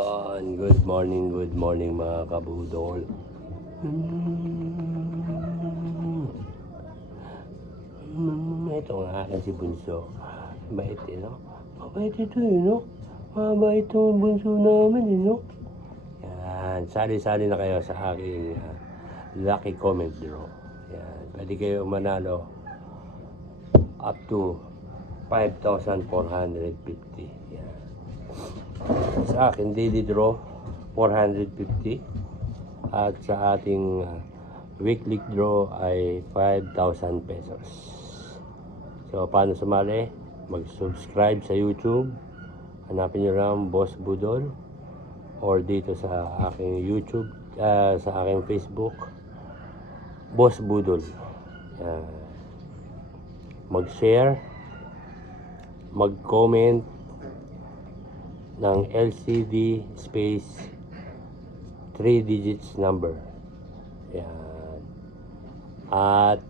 Yan, good morning mga kabudol. Ito nga akin si Bunso. Mabait no? Mabait ito no? Mabait itong bunso namin no? Yan, sali-sali na kayo sa aking lucky comment draw. Yan, pwede kayo manalo up to 5,450. Yan. Sa akin daily draw 450 at sa ating weekly draw ay 5,000 pesos. So paano sumali? Mag-subscribe sa YouTube, hanapin nyo lang Boss Budol, or dito sa aking YouTube, sa aking Facebook Boss Budol. Mag-share, mag-comment ng LCD space 3 digits number. Yan. At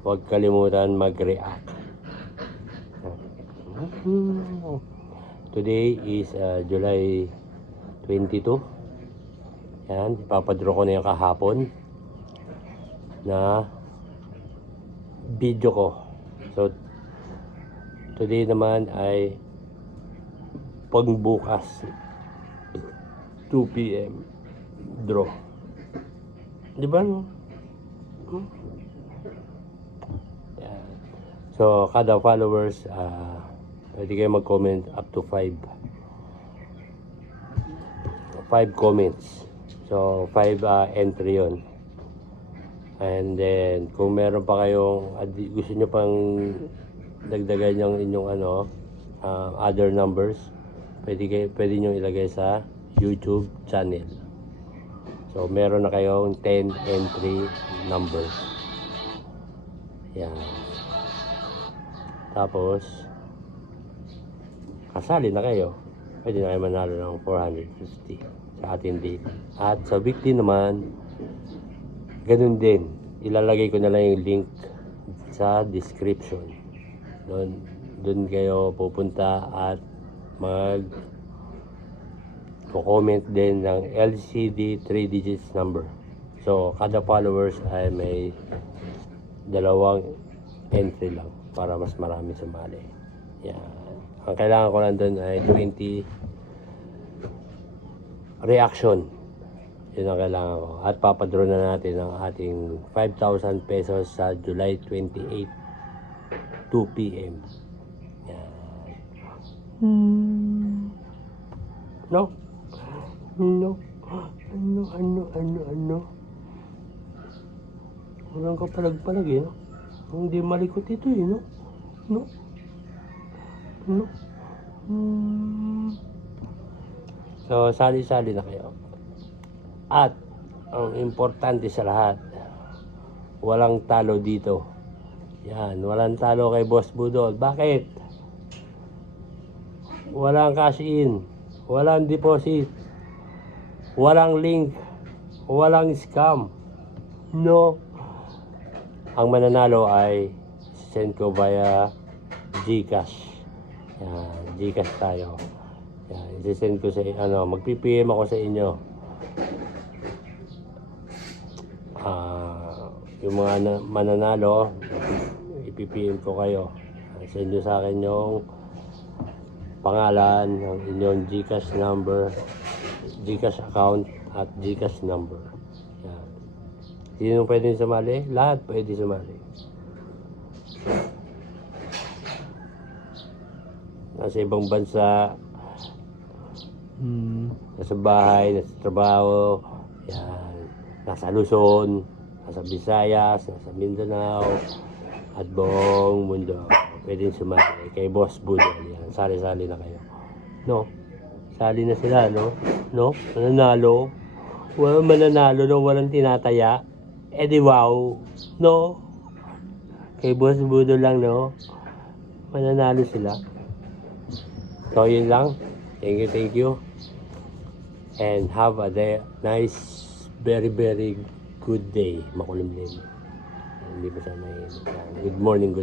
huwag kalimutan mag-react. Today is July 22. Yan, ipapadraw ko na yung kahapon na video ko. So today naman ay pagbukas 2 PM draw. Di ba no? Yan. So kada followers pwede kayo mag-comment up to 5 comments. So 5 entry yon. And then kung meron pa kayong gusto nyo pang dagdagan yung inyong other numbers, pwede nyo ilagay sa YouTube channel. So meron na kayong 10 entry numbers. Yan. Tapos kasali na kayo, pwede na kayo manalo ng 450 sa ating daily. At sa weekly naman, ganun din, ilalagay ko na lang yung link sa description. Doon kayo pupunta at mag-comment din ng LCD 3 digits number. So kada followers ay may 2 entry lang para mas marami sumali. Yan. Ang kailangan ko lang doon ay 20 reaction. Yun ang kailangan ko. At papadraw na natin ang ating 5,000 pesos sa July 28, 2 PM. Yan. No? Ano? Walang kapalag-palag no? Hindi malikot ito no? No? So, sali-sali na kayo. At, ang importante sa lahat, walang talo dito. Yan, walang talo kay Boss Budol. Bakit? Walang cash in, walang deposit, walang link, walang scam. No. Ang mananalo ay send ko via GCash. Yan, GCash tayo. Yan, i-send ko sa magpi-PM ako sa inyo. Yung mga mananalo, ipipm ko kayo. Send nyo sa akin yung pangalan ng inyong GCash number, GCash account at GCash number. Yan. Sino pwede sumali? Lahat pwede sumali. Nasa ibang bansa, nasa bahay, nasa trabaho, yan, nasa Luzon, nasa Visayas, nasa Mindanao, at buong mundo. Pwede sumali kay Boss Budol. Yan, sali-sali na kayo. No? Sali na sila, no? No? Mananalo. Walang mananalo no, walang tinataya. Eh di wow. No? Kay Boss Budol lang, no? Mananalo sila. So, yun lang. Thank you. And have a nice, very, very good day. Makulimlim. Hindi ba sana yun? Good morning.